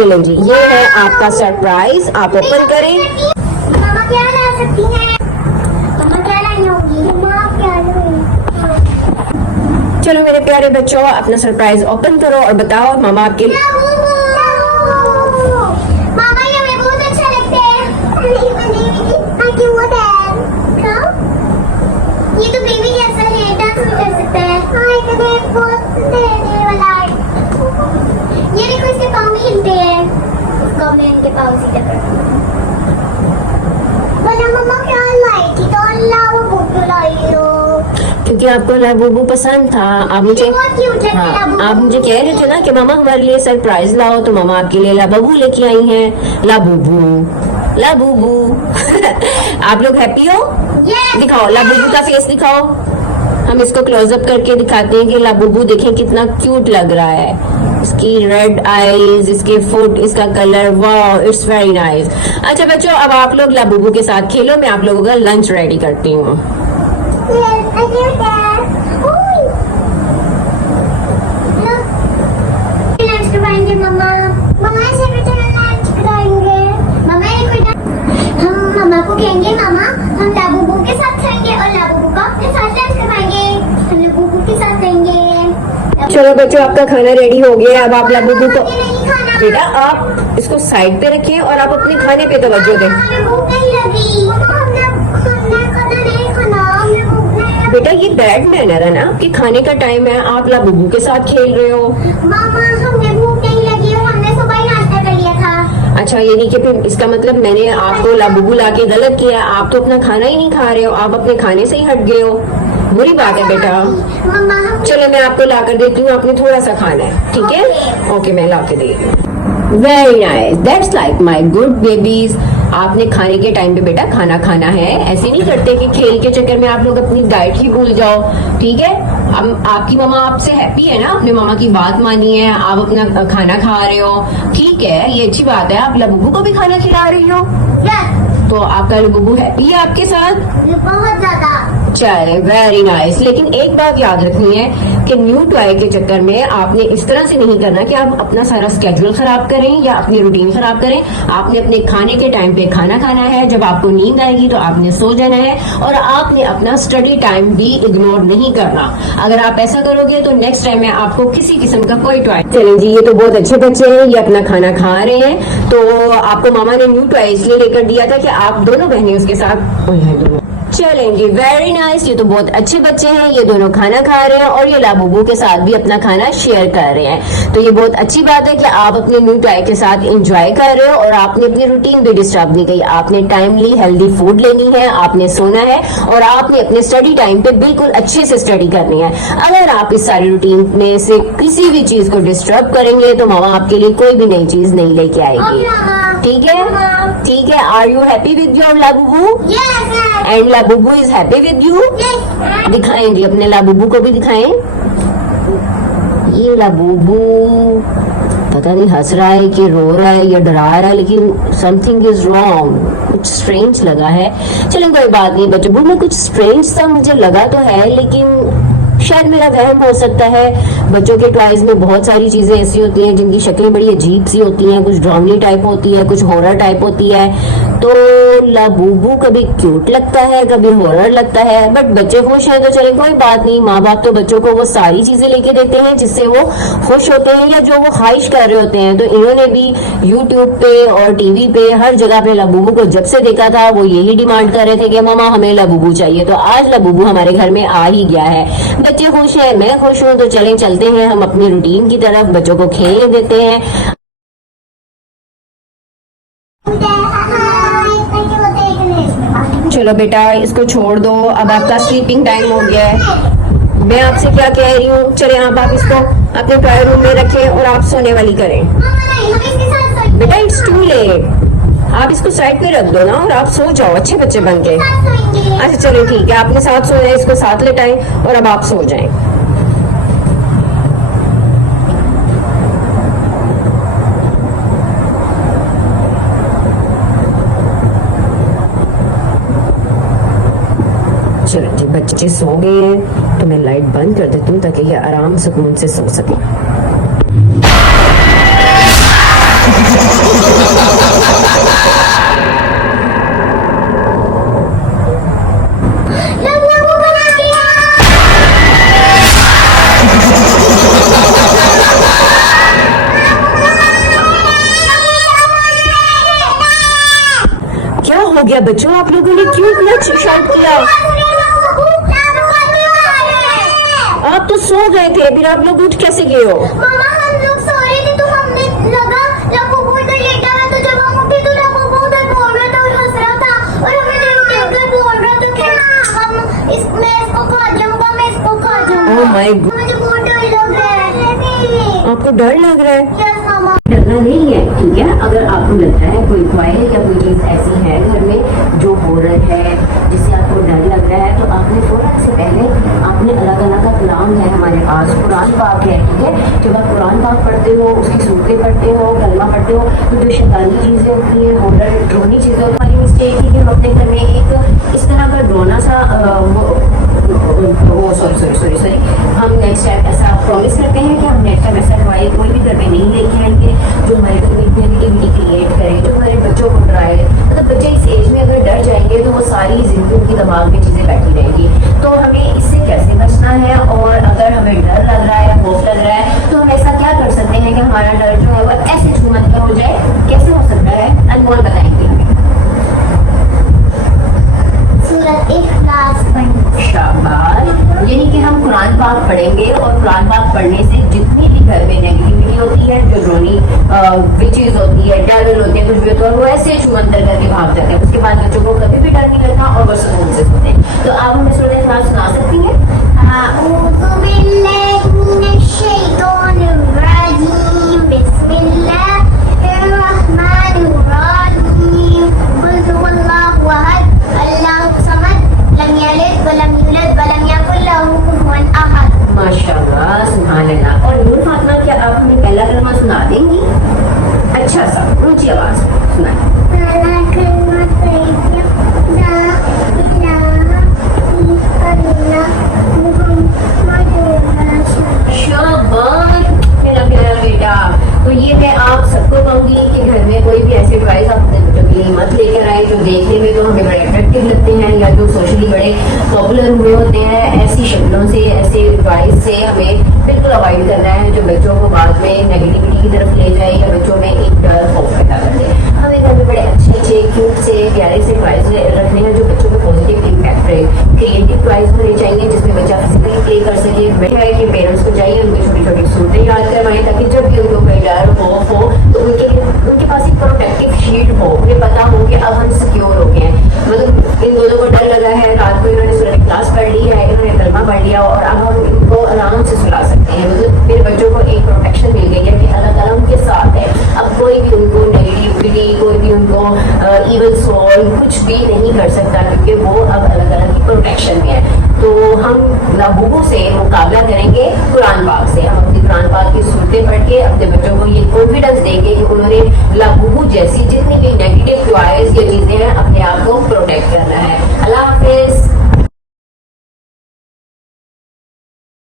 ये लीजिए, ये है आपका सरप्राइज, आप ओपन करें। मामा क्या ला सकती हैं? मामा क्या लाई होगी? मामा क्या लाई? चलो मेरे प्यारे बच्चों, अपना सरप्राइज ओपन करो और बताओ मामा आपके मामा ये हमें बहुत अच्छा लगता है। ये तो बेबी जैसा है, डांस भी कर सकता है। ये देखो इसके पाँव भी हिलते हैं। इसको मैं इनके पाँव सीधे कर मम्मा क्या लाई थी? तो अल्लाह वो बुक लाई हो क्योंकि आपको लाबूबू पसंद था। आप मुझे बहुत क्यूट है हाँ, लाबूबू। आप मुझे कह रहे थे ना कि मामा हमारे लिए सरप्राइज लाओ, तो मामा आपके लिए लाबूबू लेके आई हैं। लाबूबू लाबूबू आप लोग हैप्पी हो? दिखाओ लाबूबू का फेस दिखाओ। हम इसको क्लोजअप करके दिखाते हैं कि लाबूबू देखें कितना क्यूट लग रहा है। इसकी रेड आईज, इसके फुट, इसका कलर, वाह इट्स वेरी नाइस। अच्छा बच्चों, अब आप लोग लाबूबू के साथ खेलो, मैं आप लोगों का लंच रेडी करती हूँ। कहेंगे मामा हम लाबूबू के साथ खाएंगे और लाबूबू को अपने साथ लंच करवाएंगे। हम लाबूबू के साथ खाएंगे। चलो बच्चों, आपका खाना रेडी हो गया। अब आप लाबूबू को नहीं खाना। बेटा आप इसको साइड पे रखें और आप अपने खाने पे तवज्जो दें। हमें भूख नहीं लगी। हमने खाना नहीं खाना। हमें भूख नहीं लगी। बेटा ये बैड मैनर है ना कि खाने का टाइम है, आप लाबूबू के साथ खेल रहे हो। मामा हमें भूख नहीं लगी और हमने सुबह ही नाश्ता कर लिया था। अच्छा ये नहीं कि फिर इसका मतलब मैंने आपको लाबूबू लाके गलत किया। आप तो अपना खाना ही नहीं खा रहे हो, आप अपने खाने से ही हट गए हो। बुरी बात है बेटा। मम्मा हम चलो मैं आपको ला कर देती हूँ, आपने थोड़ा सा खाना है, ठीक है? ओके मैं ला के दे रही हूँ। Very nice, that's like my good babies. आपने खाने के टाइम पे बेटा खाना खाना है। ऐसे नहीं करते कि खेल के चक्कर में आप लोग अपनी डाइट ही भूल जाओ, ठीक है? अब आपकी मामा आपसे हैप्पी है ना, अपने मामा की बात मानी है, आप अपना खाना खा रहे हो, ठीक है, ये अच्छी बात है। आप लबूबू को भी खाना खिला रही हो, तो आपका लबूबू हैप्पी है आपके साथ? बहुत ज्यादा। चले वेरी नाइस। लेकिन एक बात याद रखनी है कि न्यू टॉय के चक्कर में आपने इस तरह से नहीं करना कि आप अपना सारा स्केड्यूल खराब करें या अपनी रूटीन खराब करें। आपने अपने खाने के टाइम पे खाना खाना है, जब आपको नींद आएगी तो आपने सो जाना है, और आपने अपना स्टडी टाइम भी इग्नोर नहीं करना। अगर आप ऐसा करोगे तो नेक्स्ट टाइम में आपको किसी किस्म का कोई टॉय। चलें जी, ये तो बहुत अच्छे बच्चे हैं, ये अपना खाना खा रहे हैं। तो आपको मामा ने न्यू टॉय इसलिए लेकर दिया था कि आप दोनों बहनें उसके साथ चलेंगे। वेरी नाइस, ये तो बहुत अच्छे बच्चे हैं, ये दोनों खाना खा रहे हैं और ये लाबूबू के साथ भी अपना खाना शेयर कर रहे हैं। तो ये बहुत अच्छी बात है कि आप अपने न्यू टॉय के साथ एंजॉय कर रहे हो और आपने अपनी रूटीन भी डिस्टर्ब नहीं की। आपने टाइमली हेल्दी फूड लेनी है, आपने सोना है और आपने अपने स्टडी टाइम पे बिल्कुल अच्छे से स्टडी करनी है। अगर आप इस सारी रूटीन में से किसी भी चीज को डिस्टर्ब करेंगे तो मामा आपके लिए कोई भी नई चीज नहीं लेके आएगी, ठीक है? ठीक है, are you happy with your Labubu? And Labubu is happy with you? दिखाएंगे अपने लाबूबू को भी दिखाएं। ये लाबूबू पता नहीं हंस रहा है कि रो रहा है या डरा रहा है, लेकिन समथिंग इज रॉन्ग, कुछ स्ट्रेंज लगा है। चलो कोई बात नहीं बच्चों, में कुछ स्ट्रेंज सा मुझे लगा तो है, लेकिन शायद मेरा वहम हो सकता है। बच्चों के टॉयज में बहुत सारी चीजें ऐसी होती हैं जिनकी शक्लें बड़ी अजीब सी होती हैं, कुछ ड्रामनी टाइप होती है, कुछ हॉरर टाइप होती है। तो लाबूबू कभी क्यूट लगता है, कभी हॉरर लगता है, बट बच्चे खुश हैं तो चले कोई बात नहीं। माँ बाप तो बच्चों को वो सारी चीजें लेके देते हैं जिससे वो खुश होते हैं या जो वो ख्वाहिश कर रहे होते हैं। तो इन्होंने भी यूट्यूब पे और टीवी पे हर जगह पे लाबूबू को जब से देखा था वो यही डिमांड कर रहे थे कि मामा हमें लाबूबू चाहिए। तो आज लाबूबू हमारे घर में आ ही गया है। बच्चे खुश है, मैं खुश हूँ, तो चलते हैं हम अपनी रूटीन की तरफ, बच्चों को खेलने देते हैं। चलो बेटा इसको छोड़ दो, अब आपका स्लीपिंग टाइम हो गया है। मैं आपसे क्या कह रही हूँ, चले आप इसको अपने टॉय रूम में रखें और आप सोने वाली करें। बेटा इट्स टू लेट, आप इसको साइड पे रख दो ना और आप सो जाओ अच्छे बच्चे बन के। अच्छा चलो ठीक है, आपने साथ सोना है, इसको साथ लेटाएं और अब आप सो जाएं। चलो जी बच्चे सो गए हैं तो मैं लाइट बंद कर देती हूँ ताकि ये आराम सुकून से सो सके। बच्चों आप लोगों ने क्यों इतना शाउट किया? आप तो सो गए थे, फिर आप लोग उठ कैसे गए हो? मामा हम लोग सो रहे थे तो हमने लगा लाबूबू इधर लेटा है, तो जब हम उठे तो लाबूबू उधर बोल रहा था और हंस रहा था और हमें देखकर बोल रहा था कि मैं इसको खा जाऊंगा, मैं इसको खा जाऊंगा। ओह माय गॉड, मुझे बहुत डर लग रहा है। आपको डर लग रहा है? यस मामा। डरना नहीं है, ठीक है। अगर आपको लगता है कोई ख्वाहिश या कोई चीज ऐसी है घर में जो हॉरर है, जिससे आपको डर लग रहा है, तो आपने फौरन से पहले आपने अल्लाह ताला का कलाम है हमारे पास, कुरान पाक है, ठीक है। जब आप कुरान पाक पढ़ते हो, उसकी सूरतें पढ़ते हो, कलमा पढ़ते हो, तो जो शैतानी चीजें होती हैं, हॉरर ड्रोनी चीजें, हमारी मिस्टेक है कि हम अपने घर में एक इस तरह का ड्रोना सा सॉरी हम नेक्स्ट टाइम ऐसा प्रॉमिस करते हैं कि हम नेक्स्ट टाइम ऐसा ड्राई कोई भी घर में नहीं लेके आएंगे जो हमारे घर में नेगेटिविटी क्रिएट करे, जो हमारे बच्चों को डराए। मतलब बच्चे इस एज में अगर डर जाएंगे तो वो सारी जिंदगी उनकी दिमाग में चीजें बैठी रहेंगी। तो हमें इससे कैसे बचना है, और अगर हमें डर लग रहा है, खौफ लग रहा है, तो हम ऐसा क्या कर सकते हैं कि हमारा डर जो है वो ऐसे छूमंत का हो जाए? कैसे हो सकता है? अनमोल बताएंगे हमें। सूरत इखलास पढ़ें। शाबाश, यानी कि हम कुरान पाक पढ़ेंगे और कुरान पाक पढ़ने से जितनी भी घर में नेगेटिविटी होती है, जो ड्रोनी विचेस होती है, डेविल होते हैं, कुछ भी होता है, वो ऐसे छुमंतर करके भाग जाते हैं। उसके बाद बच्चों को कभी भी डर नहीं लगता और वो सुकून से सोते हैं। तो आप हमें सूरह इखलास सुना सकती हैं? अऊज़ु बिल्लाहि मिनश शैतानिर रजीम। बिस्मिल्लाहिर रहमानिर रहीम। कुल हुवल्लाहु अहद, अल्लाहु समद, लम यलिद व लम यूलद व लम यकुल लहू कुफुवन अहद। माशाल्लाह, सुभान अल्लाह। और नूर फातिमा, क्या आप हमें पहला कलमा सुना देंगी? अच्छा सा ऊंची आवाज सुनाएं। शाबाश मेरा प्यारा बेटा। तो ये मैं आप सबको कहूंगी कि घर में कोई भी ऐसे प्राइस आप अपने बच्चों के लिए मत लेकर आए जो देखने में तो हमें बड़े अट्रैक्टिव लगते हैं या जो सोशली बड़े पॉपुलर हुए होते हैं। ऐसी शक्लों से, ऐसे प्राइस से हमें बिल्कुल अवॉइड करना है जो बच्चों को बाद में नेगेटिविटी की तरफ ले जाए या बच्चों में एक डर खौफ पैदा कर दे। हमें घर में बड़े अच्छे अच्छे क्यूट से प्यारे से प्राइस रखने हैं जो बच्चों को पॉजिटिव इम्पैक्ट रहे। क्रिएटिव प्राइस होने चाहिए जिसमें बच्चा फिजिकली प्ले कर सके। बेटर है कि पेरेंट्स को चाहिए उनकी छोटी छोटी सूरतें याद करवाएं ताकि जब भी उनको कोई डर खौफ हो तो उनके पास एक प्रोटेक्टिव शीट हो, उन्हें पता हो कि अब हम सिक्योर हो गए हैं। मतलब इन दोनों को डर लगा है, रात को इन्होंने सूरह क्लास पढ़ ली है, इन्होंने कलमा पढ़ लिया और अब हम इनको आराम से सुला सकते हैं। मतलब मेरे बच्चों को एक प्रोटेक्शन मिल गई है कि अल्लाह ताला उनके साथ है। अब कोई भी उनको नेगेटिविटी, कोई भी उनको इवल सोल कुछ भी नहीं कर सकता क्योंकि वो अब अल्लाह ताला की प्रोटेक्शन में है। तो हम लाबूबू से मुकाबला करेंगे कुरान पाक से। हम अपनी कुरान पाक की सूरतें पढ़ के अपने बच्चों को ये कॉन्फिडेंस देंगे कि उन्होंने लाबूबू जैसी जितनी भी नेगेटिव ड्राइव्स या चीजें हैं अपने आप को प्रोटेक्ट करना है। अल्लाह